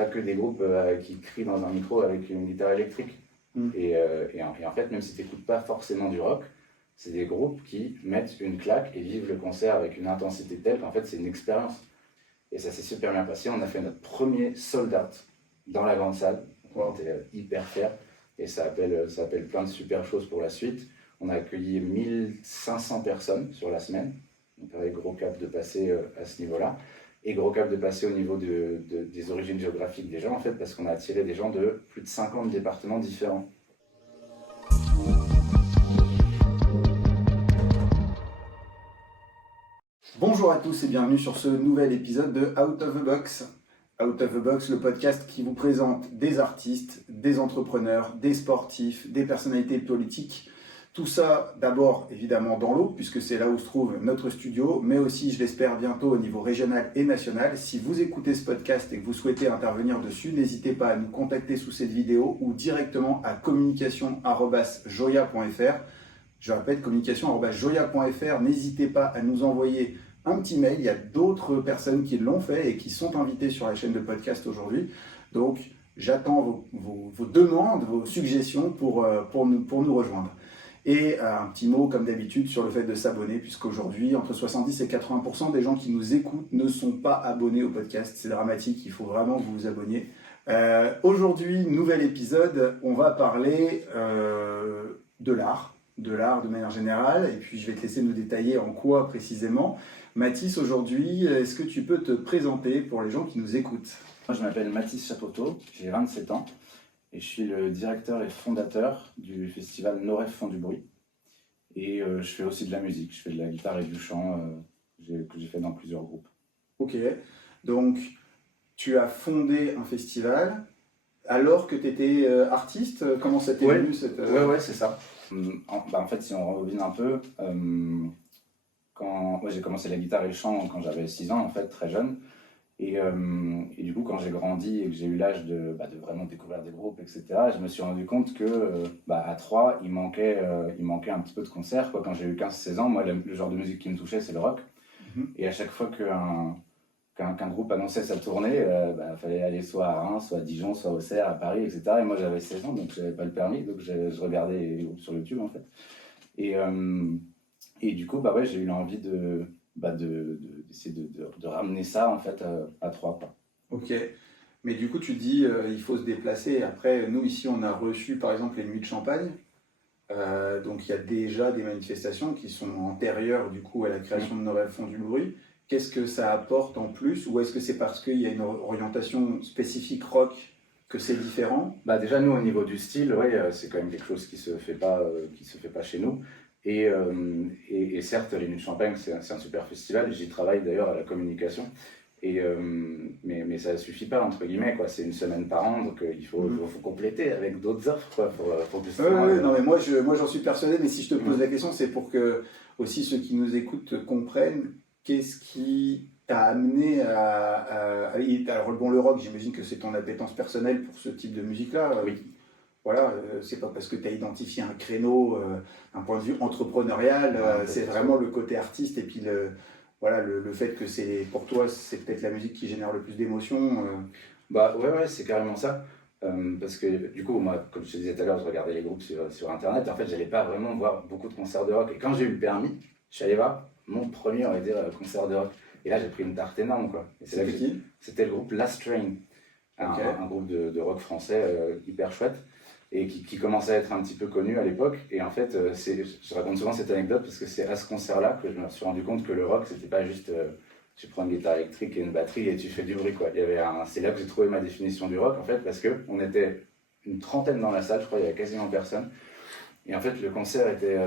pas que des groupes qui crient dans un micro avec une guitare électrique. Et en fait, même si tu n'écoutes pas forcément du rock, c'est des groupes qui mettent une claque et vivent le concert avec une intensité telle qu'en fait, c'est une expérience. Et ça s'est super bien passé. On a fait notre premier sold-out dans la grande salle. On était hyper fiers. Et ça appelle plein de super choses pour la suite. On a accueilli 1500 personnes sur la semaine. Donc avec gros cap de passer à ce niveau-là. Et gros cap de passer au niveau des origines géographiques des gens, en fait, parce qu'on a attiré des gens de plus de 50 départements différents. Bonjour à tous et bienvenue sur ce nouvel épisode de Out of the Box. Out of the Box, le podcast qui vous présente des artistes, des entrepreneurs, des sportifs, des personnalités politiques. Tout ça d'abord évidemment dans l'eau, puisque c'est là où se trouve notre studio, mais aussi, je l'espère, bientôt au niveau régional et national. Si vous écoutez ce podcast et que vous souhaitez intervenir dessus, n'hésitez pas à nous contacter sous cette vidéo ou directement à communication@joya.fr. Je répète, communication@joya.fr. N'hésitez pas à nous envoyer un petit mail. Il y a d'autres personnes qui l'ont fait et qui sont invitées sur la chaîne de podcast aujourd'hui. Donc, j'attends vos demandes, vos suggestions pour nous rejoindre. Et un petit mot, comme d'habitude, sur le fait de s'abonner, puisqu'aujourd'hui, entre 70 et 80% des gens qui nous écoutent ne sont pas abonnés au podcast. C'est dramatique, il faut vraiment que vous vous abonniez. Aujourd'hui, nouvel épisode, on va parler de l'art de manière générale, et puis je vais te laisser nous détailler en quoi précisément. Mathis, aujourd'hui, est-ce que tu peux te présenter pour les gens qui nous écoutent ? Moi, je m'appelle Mathis Chapoteau, j'ai 27 ans. Et je suis le directeur et fondateur du festival Noref Font du Bruit. Et je fais aussi de la musique, je fais de la guitare et du chant que j'ai fait dans plusieurs groupes. Ok, donc tu as fondé un festival alors que tu étais artiste. Comment ça t'est venu cette... Ouais, c'est ça. En fait, si on revient un peu, moi j'ai commencé la guitare et le chant quand j'avais 6 ans, en fait, très jeune. Et du coup, quand j'ai grandi et que j'ai eu l'âge de vraiment découvrir des groupes, etc., je me suis rendu compte que à 3, il manquait un petit peu de concerts. Quand j'ai eu 15-16 ans, moi, le genre de musique qui me touchait, c'est le rock. Et à chaque fois qu'un groupe annonçait sa tournée, il fallait aller soit à Reims, soit à Dijon, soit à Auxerre, à Paris, etc. Et moi, j'avais 16 ans, donc je n'avais pas le permis, donc je regardais les groupes sur YouTube, en fait. Et du coup, j'ai eu l'envie d'essayer de ramener ça en fait à 3 pas. Ok, mais du coup tu dis il faut se déplacer. Après, nous ici on a reçu par exemple les Nuits de Champagne, donc il y a déjà des manifestations qui sont antérieures du coup à la création de Noref Font du Bruit. Qu'est-ce que ça apporte en plus, ou est-ce que c'est parce qu'il y a une orientation spécifique rock que c'est différent ? Déjà nous au niveau du style, c'est quand même quelque chose qui se fait pas chez nous. Et certes, les Nuits de Champagne, c'est un super festival. J'y travaille d'ailleurs à la communication. Mais ça ne suffit pas, entre guillemets, quoi. C'est une semaine par an, donc il faut compléter avec d'autres offres, quoi, pour justement... Non, mais moi j'en suis persuadé, mais si je te pose la question, c'est pour que aussi ceux qui nous écoutent comprennent qu'est-ce qui t'a amené à... Alors bon, le rock, j'imagine que c'est ton appétence personnelle pour ce type de musique-là. Oui. Voilà, c'est pas parce que tu as identifié un créneau, un point de vue entrepreneurial, c'est vraiment le côté artiste et puis le fait que pour toi, c'est peut-être la musique qui génère le plus d'émotions. Ouais, c'est carrément ça. Parce que du coup, moi, comme je te disais tout à l'heure, je regardais les groupes sur Internet. En fait, j'allais pas vraiment voir beaucoup de concerts de rock. Et quand j'ai eu le permis, je suis allé voir mon premier, on va dire, concert de rock. Et là, j'ai pris une tarte énorme, quoi. Et C'était qui ? C'était le groupe Last Train, un groupe de rock français hyper chouette. Et qui commençait à être un petit peu connu à l'époque. Et en fait, je raconte souvent cette anecdote parce que c'est à ce concert-là que je me suis rendu compte que le rock, c'était pas juste tu prends une guitare électrique et une batterie et tu fais du bruit, quoi. C'est là que j'ai trouvé ma définition du rock, en fait, parce qu'on était une trentaine dans la salle, je crois, il y avait quasiment personne. Et en fait, le concert était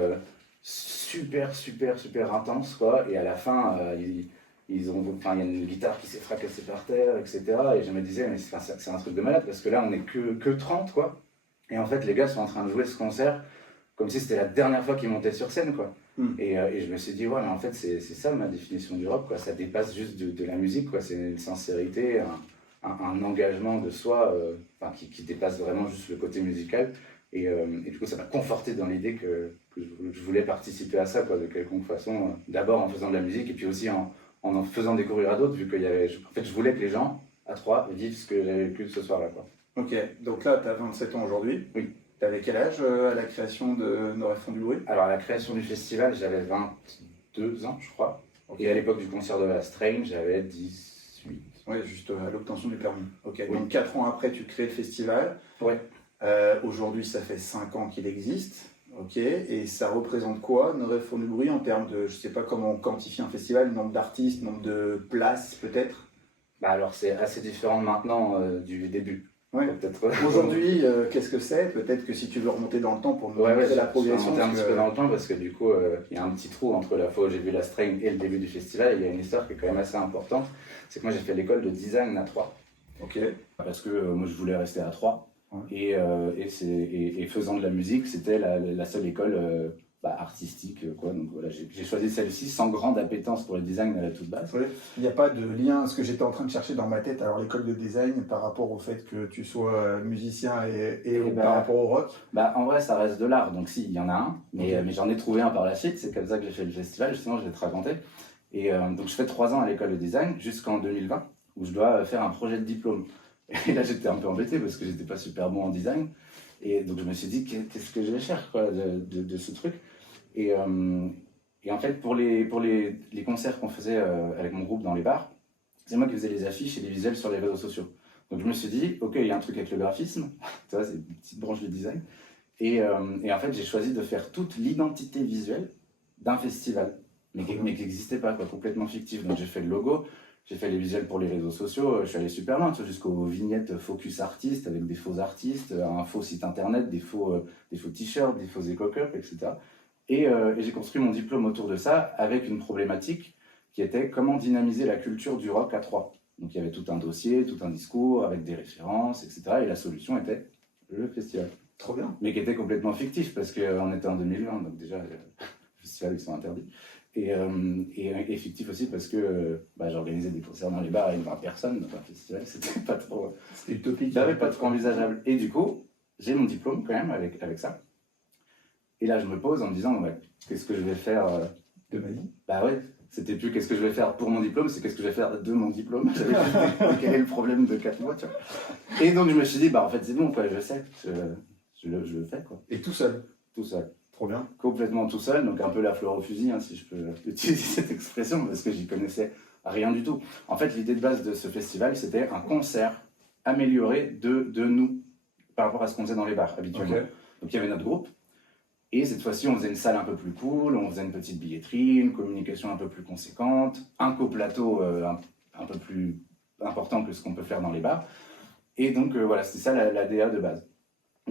super intense, quoi. Et à la fin, il y a une guitare qui s'est fracassée par terre, etc. Et je me disais, mais c'est un truc de malade, parce que là, on n'est que 30, quoi. Et en fait, les gars sont en train de jouer ce concert comme si c'était la dernière fois qu'ils montaient sur scène, quoi. Et je me suis dit, ouais, mais en fait, c'est ça ma définition du rock, quoi. Ça dépasse juste de la musique, quoi. C'est une sincérité, un engagement de soi qui dépasse vraiment juste le côté musical. Et du coup, ça m'a conforté dans l'idée que je voulais participer à ça, quoi, de quelconque façon. D'abord en faisant de la musique et puis aussi en faisant découvrir à d'autres, vu qu'il y avait... En fait, je voulais que les gens à 3 vivre ce que j'avais vécu ce soir-là, quoi. Ok, donc là, tu as 27 ans aujourd'hui. Oui. Tu avais quel âge à la création de N'aurait fond du bruit? Alors, à la création du festival, j'avais 22 ans, je crois. Okay. Et à l'époque du concert de la Strain, j'avais 18. Oui, juste à l'obtention du permis. Ok, oui. Donc 4 ans après, tu crées le festival. Ouais. Aujourd'hui, ça fait 5 ans qu'il existe. Ok, et ça représente quoi, N'aurait fond du bruit, en termes de, je sais pas comment on quantifie un festival, nombre d'artistes, nombre de places, peut-être? Bah alors, c'est assez différent maintenant du début. Ouais. Aujourd'hui, qu'est-ce que c'est? Peut-être que si tu veux remonter dans le temps pour nous montrer la progression. Je vais remonter un petit peu dans le temps parce que du coup, il y a un petit trou entre la fois où j'ai vu la Strain et le début du festival. Il y a une histoire qui est quand même assez importante. C'est que moi, j'ai fait l'école de design à Troyes. Ok. Parce que moi, je voulais rester à Troyes. Ouais. Et faisant de la musique, c'était la seule école artistique, quoi. Donc voilà, j'ai choisi celle-ci sans grande appétence pour le design à la toute base. Ouais. Il n'y a pas de lien, ce que j'étais en train de chercher dans ma tête, alors l'école de design par rapport au fait que tu sois musicien par rapport au rock? En vrai, ça reste de l'art, donc si, il y en a un, mais j'en ai trouvé un par la suite, c'est comme ça que j'ai fait le festival, justement, je vais te raconter. Et donc je fais 3 ans à l'école de design jusqu'en 2020, où je dois faire un projet de diplôme. Et là, j'étais un peu embêté parce que j'étais pas super bon en design. Et donc, je me suis dit, qu'est-ce que je vais faire quoi, de ce truc. Et en fait, pour les concerts qu'on faisait avec mon groupe dans les bars, c'est moi qui faisais les affiches et les visuels sur les réseaux sociaux. Donc, je me suis dit, ok, il y a un truc avec le graphisme, tu vois, c'est une petite branche de design. Et en fait, j'ai choisi de faire toute l'identité visuelle d'un festival, mais qui n'existait pas, quoi, complètement fictif. Donc, j'ai fait le logo. J'ai fait les visuels pour les réseaux sociaux, je suis allé super loin, jusqu'aux vignettes focus artistes avec des faux artistes, un faux site internet, des faux t-shirts, des faux éco-cups, etc. Et j'ai construit mon diplôme autour de ça avec une problématique qui était comment dynamiser la culture du rock à Troyes. Donc il y avait tout un dossier, tout un discours avec des références, etc. Et la solution était le festival. Trop bien. Mais qui était complètement fictif parce qu'on était en 2020, donc déjà les festivals ils sont interdits. Et fictif aussi parce que j'organisais des concerts dans les bars avec 20 personnes, donc un festival, c'était pas trop... C'était utopique. Pas trop envisageable. Et du coup, j'ai mon diplôme quand même avec ça. Et là, je me pose en me disant, qu'est-ce que je vais faire de ma vie? Bah ouais, c'était plus qu'est-ce que je vais faire pour mon diplôme, c'est qu'est-ce que je vais faire de mon diplôme. J'avais quel est le problème de 4 mois, tu vois. Et donc, je me suis dit, en fait, c'est bon, quoi, je sais, je le fais, quoi. Et tout seul? Tout seul. Trop bien. Complètement tout seul, donc un peu la fleur au fusil, hein, si je peux utiliser cette expression, parce que j'y connaissais rien du tout. En fait, l'idée de base de ce festival, c'était un concert amélioré de nous, par rapport à ce qu'on faisait dans les bars, habituellement. Okay. Donc il y avait notre groupe, et cette fois-ci, on faisait une salle un peu plus cool, on faisait une petite billetterie, une communication un peu plus conséquente, un coplateau un peu plus important que ce qu'on peut faire dans les bars. Et donc voilà, c'était ça la DA de base.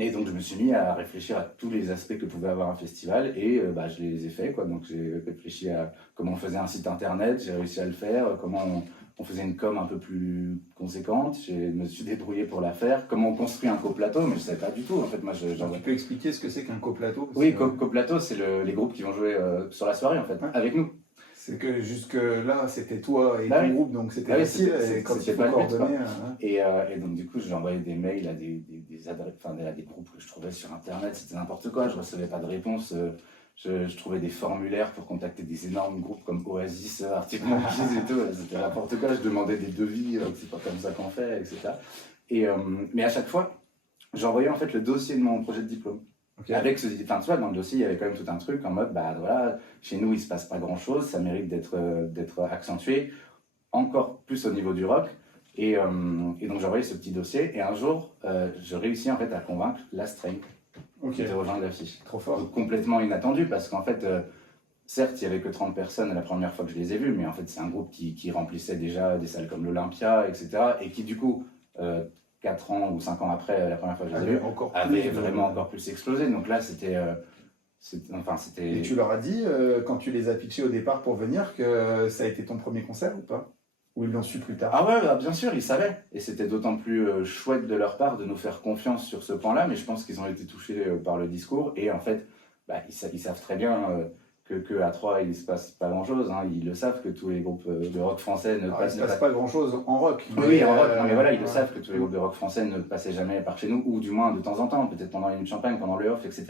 Et donc je me suis mis à réfléchir à tous les aspects que pouvait avoir un festival et je les ai faits, quoi. Donc j'ai réfléchi à comment on faisait un site internet, j'ai réussi à le faire, comment on faisait une com un peu plus conséquente, je me suis débrouillé pour la faire, comment on construit un coplateau, mais je ne savais pas du tout. En fait, moi, tu peux expliquer ce que c'est qu'un coplateau? Oui, coplateau, c'est les groupes qui vont jouer sur la soirée en fait, avec nous. C'est que jusque-là, c'était toi et ton groupe, donc c'était facile. Et quand il faut coordonner... Et donc, du coup, j'ai envoyé des mails à des groupes que je trouvais sur Internet. C'était n'importe quoi. Je ne recevais pas de réponse. Je trouvais des formulaires pour contacter des énormes groupes comme Oasis, Arctic Monkeys et tout. C'était n'importe quoi. Je demandais des devis, c'est pas comme ça qu'on fait, etc. Mais à chaque fois, j'envoyais en fait le dossier de mon projet de diplôme. Okay. Avec tu vois, dans le dossier, il y avait quand même tout un truc en mode, voilà, chez nous, il ne se passe pas grand-chose, ça mérite d'être accentué, encore plus au niveau du rock. Et donc, j'ai envoyé ce petit dossier, et un jour, je réussis en fait à convaincre la Strain de rejoindre l'affiche. Trop fort. Donc, complètement inattendu, parce qu'en fait, certes, il n'y avait que 30 personnes la première fois que je les ai vus, mais en fait, c'est un groupe qui remplissait déjà des salles comme l'Olympia, etc., et qui, du coup... 4 ans ou 5 ans après la première fois que je les ai vus, avait vraiment encore plus explosé. Donc là, c'était... Et tu leur as dit, quand tu les as pitchés au départ pour venir, que ça a été ton premier concert ou pas? Ou ils l'ont su plus tard? Ah ouais, bien sûr, ils savaient. Et c'était d'autant plus chouette de leur part de nous faire confiance sur ce point-là, mais je pense qu'ils ont été touchés par le discours. Et en fait, ils savent très bien... que à Troyes, il ne se passe pas grand-chose. Hein. Ils le savent que tous les groupes de rock français ne passent... Il ne se passe pas grand-chose en rock. Oui, en rock. Non, mais voilà, ils le savent que tous les groupes de rock français ne passaient jamais par chez nous, ou du moins de temps en temps, peut-être pendant les nuits de champagne, pendant le off, etc.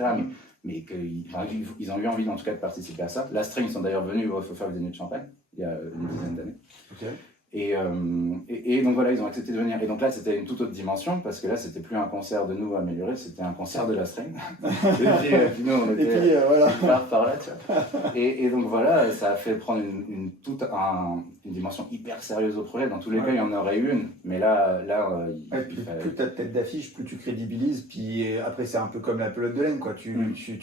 Mais qu'ils ont eu envie, en tout cas, de participer à ça. La Strain, ils sont d'ailleurs venus au Festival des nuits de champagne, il y a une dizaine d'années. Okay. Et donc voilà, ils ont accepté de venir. Et donc là, c'était une toute autre dimension, parce que là, c'était plus un concert de nous améliorés, c'était un concert de la String. Puis nous, on était voilà. par là, tu vois. Et donc voilà, ça a fait prendre une dimension hyper sérieuse au projet. Dans tous les cas, il y en aurait une, mais là plus tu as de tête d'affiche, plus tu crédibilises. Puis après, c'est un peu comme la pelote de laine, quoi. Tu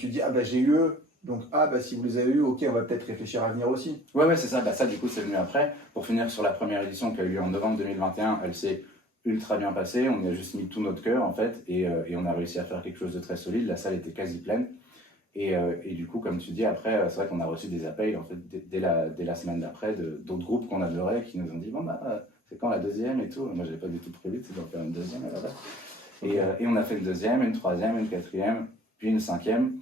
dis, ah bah j'ai eu eux. Donc, si vous les avez eu, ok, on va peut-être réfléchir à venir aussi. Ouais, c'est ça. Ça, du coup, c'est venu après. Pour finir sur la première édition qui a eu lieu en novembre 2021, elle s'est ultra bien passée. On y a juste mis tout notre cœur, en fait, et on a réussi à faire quelque chose de très solide. La salle était quasi pleine. Et du coup, comme tu dis, après, c'est vrai qu'on a reçu des appels, en fait, dès la semaine d'après, d'autres groupes qu'on adorait qui nous ont dit, bon, c'est quand la deuxième et tout. Moi, j'avais pas du tout prévu d'en faire une deuxième. Et on a fait une deuxième, une troisième, une quatrième, puis une cinquième.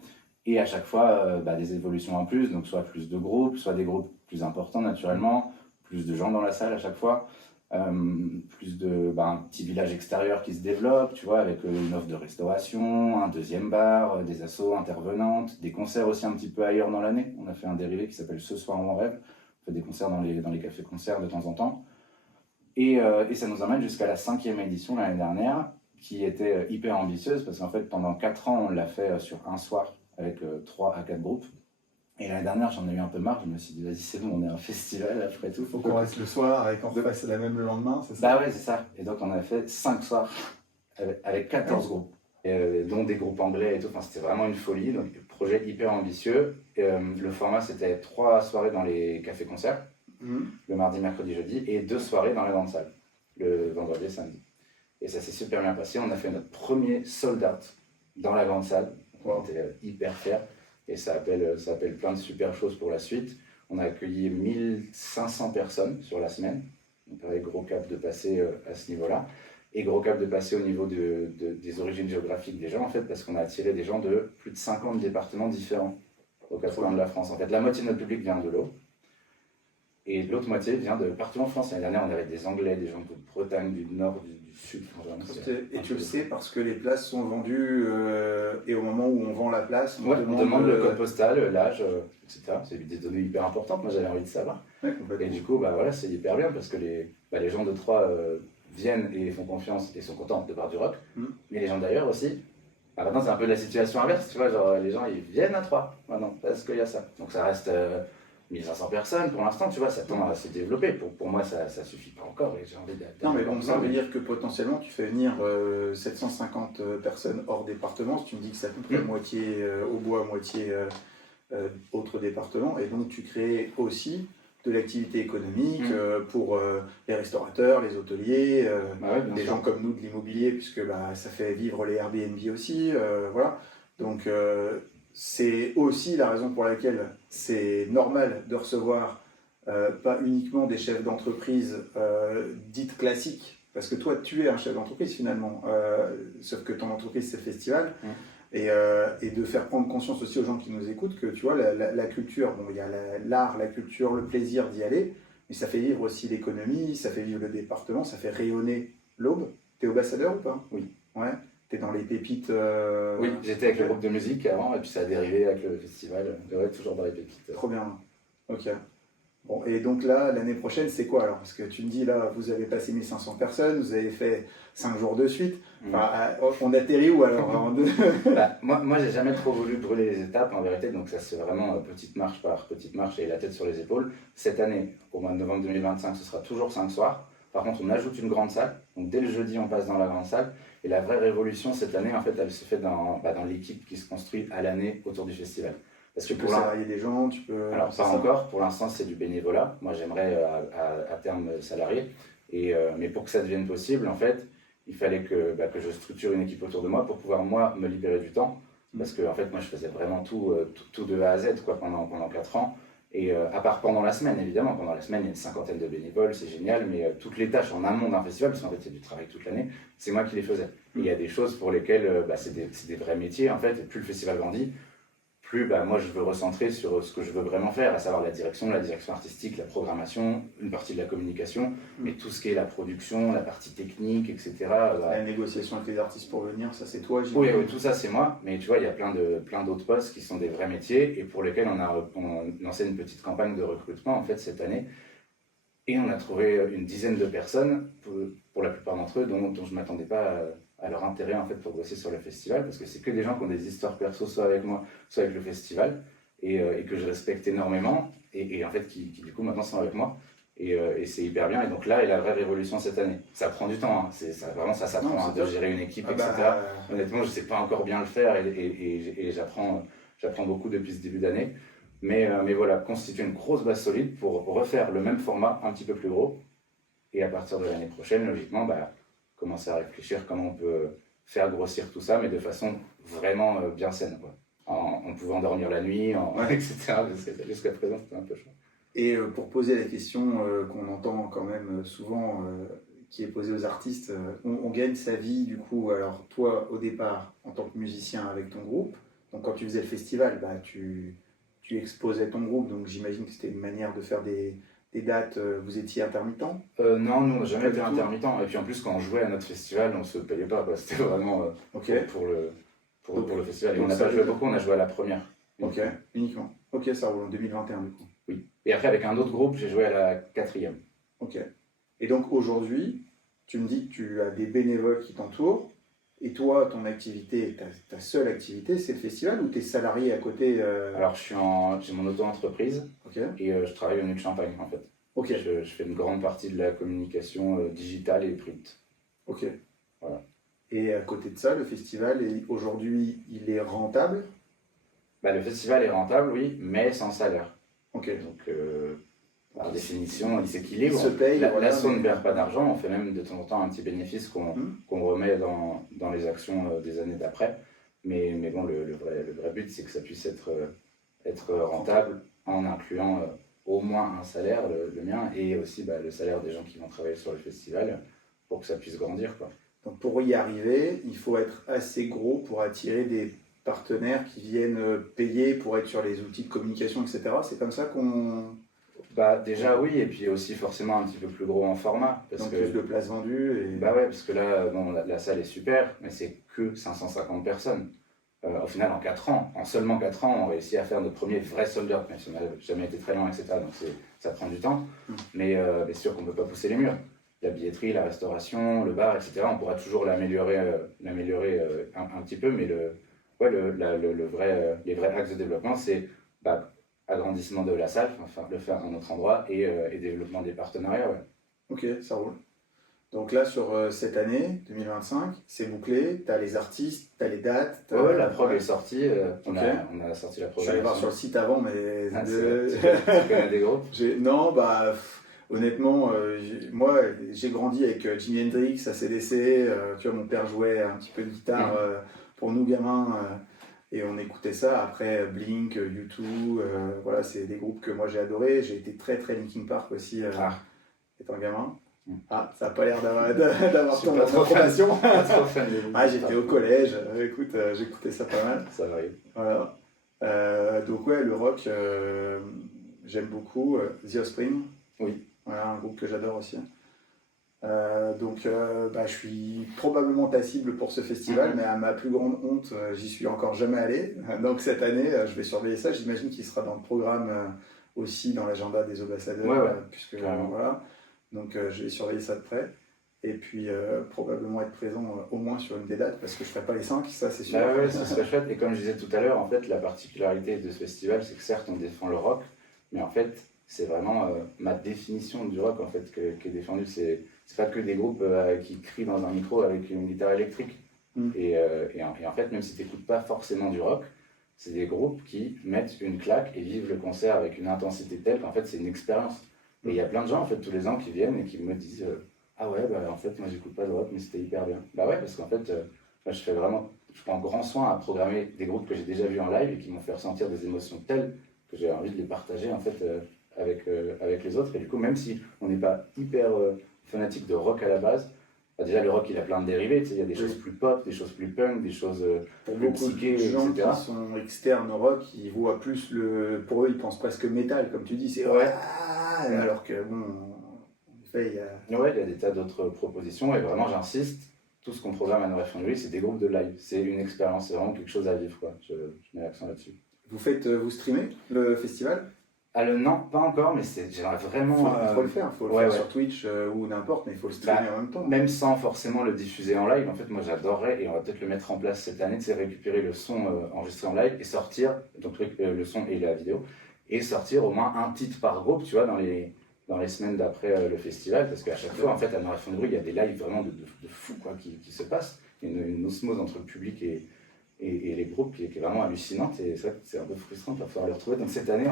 Et à chaque fois, des évolutions en plus, donc soit plus de groupes, soit des groupes plus importants naturellement, plus de gens dans la salle à chaque fois, plus de un petit village extérieur qui se développe, tu vois, avec une offre de restauration, un deuxième bar, des assos intervenantes, des concerts aussi un petit peu ailleurs dans l'année. On a fait un dérivé qui s'appelle Ce soir on rêve, on fait des concerts dans les cafés-concerts de temps en temps. Et ça nous amène jusqu'à la 5e édition l'année dernière, qui était hyper ambitieuse, parce qu'en fait pendant 4 ans on l'a fait sur un soir, avec 3 à 4 groupes. Et l'année dernière, j'en ai eu un peu marre. Je me suis dit, vas-y, c'est bon, on est un festival après tout. Faut qu'on reste le soir et qu'on refasse la même le lendemain, c'est ça? Bah ouais, c'est ça. Et donc, on a fait 5 soirs avec 14 groupes, dont des groupes anglais et tout. Enfin, c'était vraiment une folie. Donc, projet hyper ambitieux. Le format, c'était 3 soirées dans les cafés-concerts, le mardi, mercredi, jeudi, et 2 soirées dans la grande salle, le vendredi et samedi. Et ça s'est super bien passé. On a fait notre premier sold-out dans la grande salle. On était hyper fiers et ça appelle plein de super choses pour la suite. On a accueilli 1500 personnes sur la semaine. Donc avec gros cap de passer à ce niveau-là. Et gros cap de passer au niveau des origines géographiques des gens, en fait, parce qu'on a attiré des gens de plus de 50 départements différents aux 4 coins de la France. En fait, la moitié de notre public vient de l'eau. Et l'autre moitié vient de partout en France. L'année dernière, on avait des Anglais, des gens de Bretagne, du Nord, du Sud. Et tu le sais parce que les places sont vendues et au moment où on vend la place, on demande le code postal, l'âge, etc. C'est des données hyper importantes. Moi, j'avais envie de savoir. Ouais, et du coup, voilà, c'est hyper bien parce que les gens de Troyes viennent et font confiance et sont contents de part du rock. Mais les gens d'ailleurs aussi. Maintenant, c'est un peu la situation inverse. Tu vois, genre, les gens, ils viennent à Troyes maintenant parce qu'il y a ça. Donc, ça reste 1500 personnes pour l'instant, tu vois, ça tend à se développer. Pour moi, ça suffit pas encore et j'ai envie d'être. Non, mais bon, ça veut dire que potentiellement, tu fais venir 750 personnes hors département. Si tu me dis que c'est à peu près moitié au bois, moitié autre département, et donc tu crées aussi de l'activité économique pour les restaurateurs, les hôteliers, des gens comme nous de l'immobilier, puisque ça fait vivre les Airbnb aussi, voilà. Donc c'est aussi la raison pour laquelle c'est normal de recevoir pas uniquement des chefs d'entreprise dites classiques, parce que toi tu es un chef d'entreprise finalement, sauf que ton entreprise c'est le festival, et de faire prendre conscience aussi aux gens qui nous écoutent que tu vois la culture, bon il y a l'art, la culture, le plaisir d'y aller, mais ça fait vivre aussi l'économie, ça fait vivre le département, ça fait rayonner l'Aube. T'es ambassadeur ou pas? Oui. Ouais. T'es dans les pépites Oui, j'étais avec le groupe de musique avant, et puis ça a dérivé avec le festival. Ouais, toujours dans les pépites. Trop bien. Ok. Bon, et donc là, l'année prochaine, c'est quoi alors? Parce que tu me dis, là, vous avez passé 1500 personnes, vous avez fait 5 jours de suite. Enfin, on atterrit où alors? Moi, j'ai jamais trop voulu brûler les étapes, en vérité, donc ça, c'est vraiment petite marche par petite marche et la tête sur les épaules. Cette année, au mois de novembre 2025, ce sera toujours 5 soirs. Par contre, on ajoute une grande salle. Donc, dès le jeudi, on passe dans la grande salle. Et la vraie révolution cette année, en fait, elle se fait dans l'équipe qui se construit à l'année autour du festival. Parce que tu peux salarier des gens, tu peux... Alors, pas encore. Pour l'instant, c'est du bénévolat. Moi, j'aimerais à terme salarier. Mais pour que ça devienne possible, en fait, il fallait que je structure une équipe autour de moi pour pouvoir, moi, me libérer du temps. Parce que, en fait, moi, je faisais vraiment tout de A à Z pendant 4 ans. Et à part pendant la semaine, évidemment. Pendant la semaine, il y a une 50aine de bénévoles, c'est génial. Mais toutes les tâches en amont d'un festival, parce qu'en fait, il y a du travail toute l'année, c'est moi qui les faisais. Et il y a des choses pour lesquelles c'est des vrais métiers, en fait. Et plus le festival grandit, plus moi je veux recentrer sur ce que je veux vraiment faire, à savoir la direction artistique, la programmation, une partie de la communication, mais tout ce qui est la production, la partie technique, etc. La négociation avec les artistes pour venir, ça c'est toi, oui, tout ça c'est moi, mais tu vois, il y a plein d'autres postes qui sont des vrais métiers et pour lesquels on a lancé une petite campagne de recrutement en fait cette année. Et on a trouvé une dizaine de personnes, pour la plupart d'entre eux, dont je ne m'attendais pas à leur intérêt en fait, pour bosser sur le festival, parce que c'est que des gens qui ont des histoires perso, soit avec moi, soit avec le festival, et que je respecte énormément, et en fait qui du coup maintenant sont avec moi. Et c'est hyper bien. Et donc là est la vraie révolution cette année. Ça prend du temps, hein. Vraiment ça s'apprend de gérer une équipe, etc. Honnêtement, je ne sais pas encore bien le faire et j'apprends beaucoup depuis ce début d'année. Mais voilà, constituer une grosse base solide pour refaire le même format un petit peu plus gros. Et à partir de l'année prochaine, logiquement, commencer à réfléchir comment on peut faire grossir tout ça, mais de façon vraiment bien saine, quoi. En pouvant dormir la nuit, etc. Jusqu'à présent, c'était un peu chaud. Et pour poser la question qu'on entend quand même souvent, qui est posée aux artistes, on gagne sa vie du coup, alors toi au départ en tant que musicien avec ton groupe, donc quand tu faisais le festival, tu exposais ton groupe, donc j'imagine que c'était une manière de faire des dates, vous étiez intermittent? Non, nous on n'a jamais été intermittent, et puis en plus quand on jouait à notre festival, on ne se payait pas, c'était vraiment pour le festival, et on n'a pas joué beaucoup, on a joué à la première. Ok, uniquement. Ok, ça roule en 2021 du coup. Oui. Et après, avec un autre groupe, j'ai joué à la 4e. Ok. Et donc aujourd'hui, tu me dis que tu as des bénévoles qui t'entourent. Et toi, ton activité, ta seule activité, c'est le festival ou tu es salarié à côté Alors, j'ai mon auto-entreprise et je travaille au Nuit de Champagne en fait. Ok. Je fais une grande partie de la communication digitale et print. Ok. Voilà. Et à côté de ça, le festival, aujourd'hui, il est rentable? Le festival est rentable, oui, mais sans salaire. Ok. Donc, par définition, il s'équilibre. Il se paye. L'asso ne perd pas d'argent, on fait même de temps en temps un petit bénéfice qu'on remet dans les actions des années d'après. Mais bon, le vrai but, c'est que ça puisse être rentable en incluant au moins un salaire, le mien, et aussi le salaire des gens qui vont travailler sur le festival pour que ça puisse grandir, quoi. Donc pour y arriver, il faut être assez gros pour attirer des partenaires qui viennent payer pour être sur les outils de communication, etc. C'est comme ça qu'on... Déjà oui, et puis aussi forcément un petit peu plus gros en format. Donc plus de places vendues. Et... ouais, parce que là, bon, la salle est super, mais c'est que 550 personnes. Au final, en seulement 4 ans, on réussit à faire notre premier vrai sold-out, même si on n'a jamais été très loin, etc. Donc ça prend du temps, mais bien sûr qu'on ne peut pas pousser les murs. La billetterie, la restauration, le bar, etc. On pourra toujours l'améliorer un petit peu, mais les vrais axes de développement, c'est agrandissement de la salle, enfin le faire à un autre endroit, et développement des partenariats. Ouais. Ok, ça roule. Donc là, sur cette année 2025, c'est bouclé, tu as les artistes, tu as les dates. Ouais, la prog est sortie, on a sorti la programmation. Je suis allé voir sur le site avant, mais... Tu connais des groupes? Non, honnêtement, moi j'ai grandi avec Jimi Hendrix, AC/DC, tu vois, mon père jouait un petit peu de guitare pour nous gamins, et on écoutait ça. Après Blink, U2, voilà, c'est des groupes que moi j'ai adorés. J'ai été très très Linkin Park aussi étant gamin. Ça n'a pas l'air d'avoir ton approbation. J'étais au collège, écoute, j'écoutais ça pas mal. Ça va. Voilà. Donc ouais, le rock, j'aime beaucoup. The Offspring. Oui. Voilà, un groupe que j'adore aussi. Je suis probablement ta cible pour ce festival, mais à ma plus grande honte, j'y suis encore jamais allé. Donc cette année, je vais surveiller ça. J'imagine qu'il sera dans le programme aussi, dans l'agenda des ambassadeurs, puisque voilà. Donc je vais surveiller ça de près. Et puis probablement être présent au moins sur une des dates, parce que je ne ferai pas les 5, ça c'est sûr. Ouais, ça serait chouette. Et comme je disais tout à l'heure, en fait, la particularité de ce festival, c'est que certes on défend le rock, mais en fait, c'est vraiment ma définition du rock en fait, qui est défendue. C'est pas que des groupes qui crient dans un micro avec une guitare électrique. Et en fait, même si tu n'écoutes pas forcément du rock, c'est des groupes qui mettent une claque et vivent le concert avec une intensité telle qu'en fait, c'est une expérience. Et il y a plein de gens en fait, tous les ans qui viennent et qui me disent ah ouais, en fait, moi j'écoute pas de rock, mais c'était hyper bien. Ouais, parce qu'en fait, je prends grand soin à programmer des groupes que j'ai déjà vus en live et qui m'ont fait ressentir des émotions telles que j'ai envie de les partager en fait. Avec les autres, et du coup même si on n'est pas hyper fanatique de rock à la base, déjà le rock il a plein de dérivés, il y a des choses plus pop, des choses plus punk, des choses plus psyché, etc. Pour beaucoup de gens qui sont externes au rock, ils voient plus pour eux ils pensent presque métal, comme tu dis, c'est alors que bon, en effet il y a... Ouais, il y a des tas d'autres propositions, et vraiment j'insiste, tout ce qu'on programme à No Refund, c'est des groupes de live, c'est une expérience, c'est vraiment quelque chose à vivre, quoi. Je mets l'accent là-dessus. Vous streamez le festival? Non, pas encore, mais j'aimerais vraiment. Il faut le faire, sur Twitch ou n'importe, mais il faut le streamer en même temps. Même sans forcément le diffuser en live, en fait, moi j'adorerais, et on va peut-être le mettre en place cette année, c'est récupérer le son enregistré en live et sortir, donc le son et la vidéo, et sortir au moins un titre par groupe, tu vois, dans les semaines d'après le festival, parce qu'à chaque fois, en fait, à Noirfond de Bruit, il y a des lives vraiment de fou quoi, qui se passent. Il y a une osmose entre le public et les groupes qui est vraiment hallucinante, et c'est un peu frustrant de ne pas pouvoir les retrouver. Donc cette année,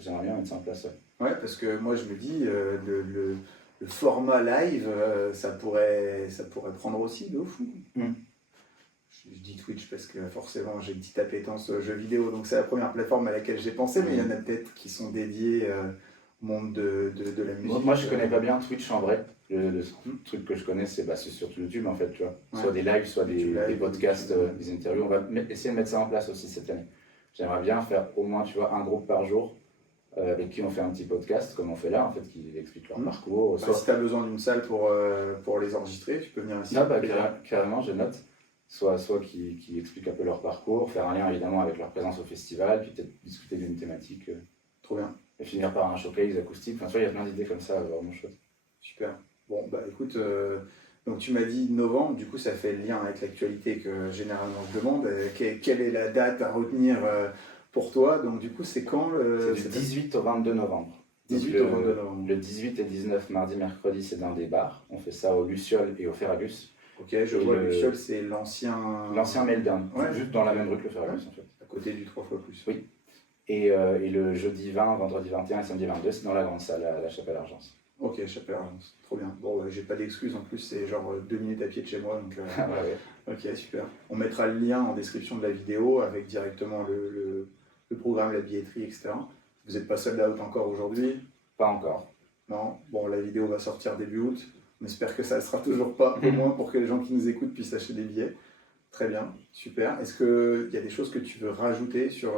j'aimerais bien mettre ça en place. Ouais, parce que moi je me dis, le format live, ça pourrait prendre aussi de fou. Je dis Twitch parce que forcément j'ai une petite appétence aux jeux vidéo, donc c'est la première plateforme à laquelle j'ai pensé, mais il y en a peut-être qui sont dédiés au monde de la musique. Moi je connais pas bien Twitch en vrai. Le truc que je connais, c'est sur YouTube en fait, tu vois. Soit des lives, soit des podcasts, des interviews. On va essayer de mettre ça en place aussi cette année. J'aimerais bien faire au moins, tu vois, un groupe par jour avec qui on fait un petit podcast, comme on fait là, en fait, qui explique leur parcours. Si tu as besoin d'une salle pour les enregistrer, tu peux venir ici. Non, carrément, je note. Soit qui expliquent un peu leur parcours, faire un lien évidemment avec leur présence au festival, puis peut-être discuter d'une thématique. Trop bien. Et finir par un showcase acoustique. Enfin, tu vois, il y a plein d'idées comme ça, vraiment chouette. Super. Bon, bah écoute, donc tu m'as dit novembre, du coup ça fait le lien avec l'actualité que généralement je demande. Quelle est la date à retenir pour toi? Donc du coup c'est quand C'est du 18 au 22 novembre. 18 au 22 novembre. Le 18 et 19 mardi, mercredi, c'est dans des bars. On fait ça au Luciole et au Ferragus. Ok, je vois, Luciole c'est l'ancien... L'ancien Melbourne, juste dans la même rue que le Ferragus en fait. À côté du 3 fois plus. Oui. Et le jeudi 20, vendredi 21 et samedi 22, c'est dans la grande salle à la Chapelle-Argence. Ok, Chapelle-Argence, trop bien. Bon, j'ai pas d'excuses en plus, c'est genre 2 minutes à pied de chez moi. Donc, ouais. Ok, super. On mettra le lien en description de la vidéo avec directement le programme, la billetterie, etc. Vous n'êtes pas sold out encore aujourd'hui? Pas encore. Non. Bon, la vidéo va sortir début août. On espère que ça ne sera toujours pas, au moins pour que les gens qui nous écoutent puissent acheter des billets. Très bien, super. Est-ce qu'il y a des choses que tu veux rajouter sur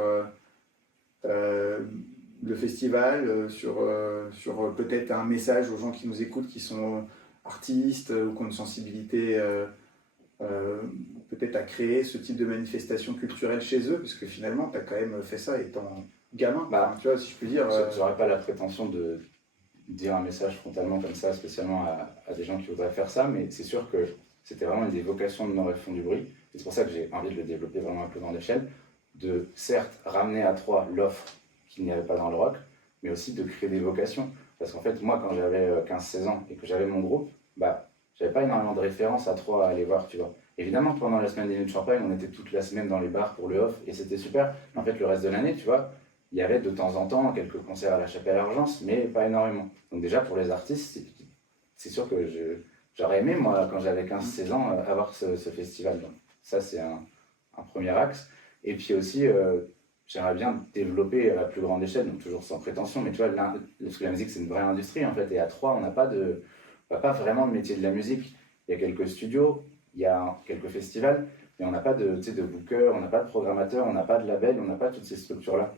le festival, sur peut-être un message aux gens qui nous écoutent, qui sont artistes ou qui ont une sensibilité peut-être à créer ce type de manifestation culturelle chez eux, parce que finalement, tu as quand même fait ça étant gamin, tu vois, si je puis dire. J'aurais pas la prétention de dire un message frontalement comme ça, spécialement à des gens qui voudraient faire ça, mais c'est sûr que c'était vraiment une des vocations de Noirfond du Bruit, et c'est pour ça que j'ai envie de le développer vraiment à plus grande échelle, de certes ramener à Troyes l'offre qu'il n'y avait pas dans le rock, mais aussi de créer des vocations. Parce qu'en fait, moi, quand j'avais 15-16 ans et que j'avais mon groupe, j'avais pas énormément de références à Troyes à aller voir, tu vois. Évidemment, pendant la semaine des Nuits de Champagne, on était toute la semaine dans les bars pour le off, et c'était super. En fait, le reste de l'année, tu vois, il y avait de temps en temps quelques concerts à la Chapelle-Argence, mais pas énormément. Donc déjà, pour les artistes, c'est sûr que j'aurais aimé, moi, quand j'avais 15-16 ans, avoir ce festival. Donc ça, c'est un premier axe. Et puis aussi, j'aimerais bien développer à la plus grande échelle, donc toujours sans prétention, mais tu vois, parce que la musique, c'est une vraie industrie, en fait, et à Troyes, on n'a pas vraiment de métier de la musique. Il y a quelques studios, il y a quelques festivals, mais on n'a pas de booker, on n'a pas de programmateur, on n'a pas de label, on n'a pas toutes ces structures-là.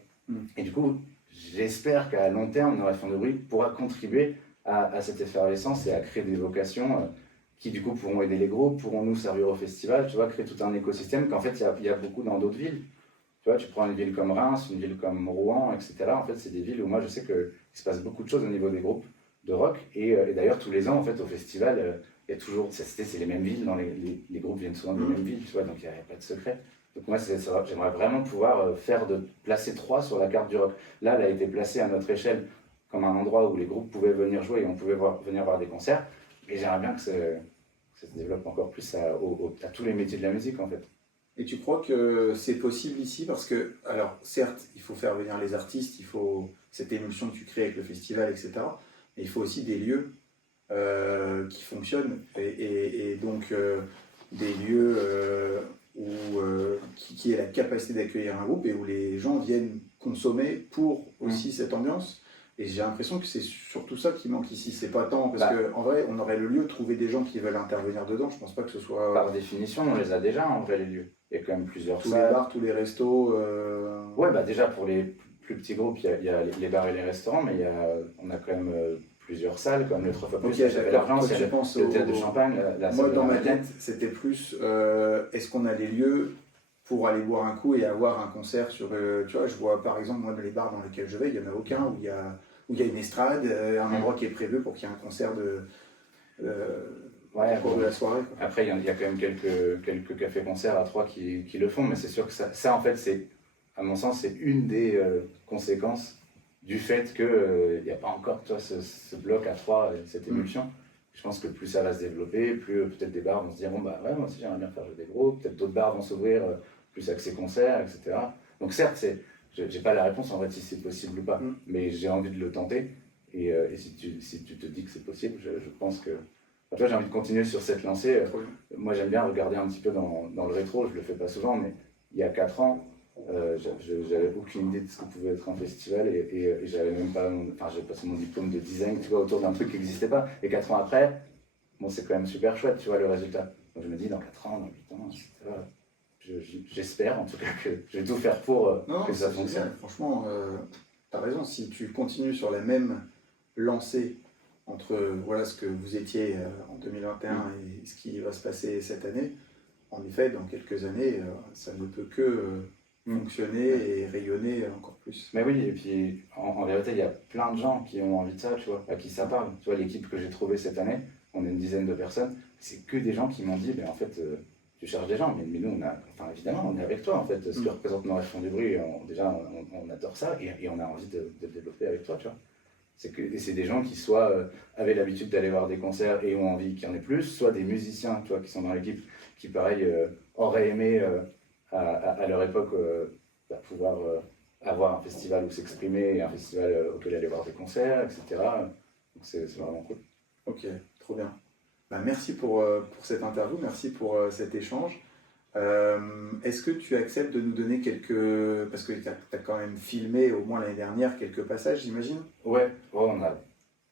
Et du coup, j'espère qu'à long terme, Noirfond de Bruit pourra contribuer à cette effervescence et à créer des vocations qui du coup pourront aider les groupes, pourront nous servir au festival, tu vois, créer tout un écosystème qu'en fait il y a beaucoup dans d'autres villes. Tu vois, tu prends une ville comme Reims, une ville comme Rouen, etc. En fait, c'est des villes où moi je sais qu'il se passe beaucoup de choses au niveau des groupes de rock. Et d'ailleurs, tous les ans, en fait, au festival, il y a toujours, c'est les mêmes villes, les groupes viennent souvent des mêmes villes, tu vois, donc il n'y a pas de secret. Donc moi, j'aimerais vraiment pouvoir placer Troyes sur la carte du rock. Là, elle a été placée à notre échelle comme un endroit où les groupes pouvaient venir jouer et on pouvait venir voir des concerts. Et j'aimerais bien que ça se développe encore plus à tous les métiers de la musique, en fait. Et tu crois que c'est possible ici? Parce que, alors, certes, il faut faire venir les artistes, il faut cette émulsion que tu crées avec le festival, etc. Mais il faut aussi des lieux qui fonctionnent. Et donc, des lieux qui aient la capacité d'accueillir un groupe et où les gens viennent consommer pour aussi cette ambiance. Et j'ai l'impression que c'est surtout ça qui manque ici. C'est pas tant parce qu'en vrai, on aurait le lieu de trouver des gens qui veulent intervenir dedans. Je pense pas que ce soit. Par définition, on les a déjà en vrai les lieux. Il y a quand même plusieurs tous salles. Les bars, tous les restos. Ouais, déjà pour les plus petits groupes, il y a les bars et les restaurants, mais on a quand même plusieurs salles comme le 3 fois plus, la Chapelle-Argence, le théâtre de Champagne, la Moi, salle dans de ma tête, c'était plus est-ce qu'on a les lieux pour aller boire un coup et avoir un concert sur... tu vois, je vois par exemple, moi, dans les bars dans lesquels je vais, il n'y en a aucun où il y a une estrade, un endroit qui est prévu pour qu'il y ait un concert de la soirée. Quoi. Après, il y a quand même quelques cafés-concerts à Troyes qui le font, mais c'est sûr que ça en fait, à mon sens, c'est une des conséquences du fait qu'il n'y a pas encore ce bloc à Troyes, cette émulsion. Je pense que plus ça va se développer, plus peut-être des bars vont se dire bon bah ouais, moi aussi j'aimerais bien faire des gros, peut-être d'autres bars vont s'ouvrir plus accès concerts, etc. Donc certes, j'ai pas la réponse en vrai si c'est possible ou pas, mais j'ai envie de le tenter. Et si tu te dis que c'est possible, je pense que... Enfin, tu vois, j'ai envie de continuer sur cette lancée. Moi j'aime bien regarder un petit peu dans le rétro, je le fais pas souvent, mais il y a 4 ans, j'avais aucune idée de ce que pouvait être un festival et j'avais même pas, j'ai passé mon diplôme de design, tu vois, autour d'un truc qui n'existait pas. Et 4 ans après, bon, c'est quand même super chouette, tu vois, le résultat. Donc je me dis, dans 4 ans, dans 8 ans, j'espère en tout cas que je vais tout faire pour que ça fonctionne. Génial. Franchement, tu as raison, si tu continues sur la même lancée entre voilà ce que vous étiez en 2021 et ce qui va se passer cette année, en effet, dans quelques années, ça ne peut que fonctionner et rayonner encore plus. Mais oui, et puis en vérité, il y a plein de gens qui ont envie de ça, tu vois, à qui ça parle. Tu vois, l'équipe que j'ai trouvée cette année, on est une dizaine de personnes, c'est que des gens qui m'ont dit, en fait, tu cherches des gens, mais nous, évidemment, on est avec toi, en fait. Ce que représente Noël Fond du Bruit, on adore ça et on a envie de le développer avec toi, tu vois. C'est des gens qui soit avaient l'habitude d'aller voir des concerts et ont envie qu'il y en ait plus, soit des musiciens, tu vois, qui sont dans l'équipe, qui pareil auraient aimé à leur époque pouvoir avoir un festival où s'exprimer, un festival auquel aller voir des concerts, etc. Donc c'est vraiment cool. Ok, trop bien. Merci pour cette interview, merci pour cet échange. Est-ce que tu acceptes de nous donner quelques... Parce que tu as quand même filmé au moins l'année dernière quelques passages, j'imagine? Ouais, on a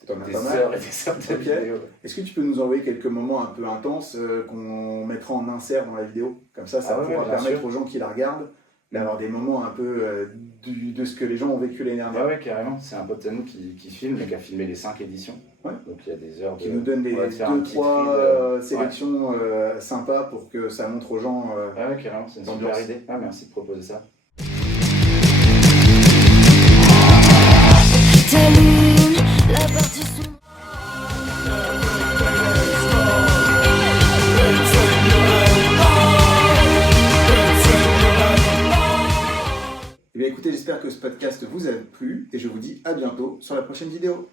des heures et des heures de vidéos. Est-ce que tu peux nous envoyer quelques moments un peu intenses qu'on mettra en insert dans la vidéo? Comme ça pourra permettre aux gens qui la regardent d'avoir des moments un peu de ce que les gens ont vécu l'année dernière. Ouais, carrément. C'est un pote à nous qui filme et qui a filmé les 5 éditions. Ouais. Donc il y a des heures qui nous donne des 2-3 sélections sympas pour que ça montre aux gens. Ouais, carrément, c'est une super idée. Ah, merci de proposer ça. Eh bien, écoutez, j'espère que ce podcast vous a plu et je vous dis à bientôt sur la prochaine vidéo.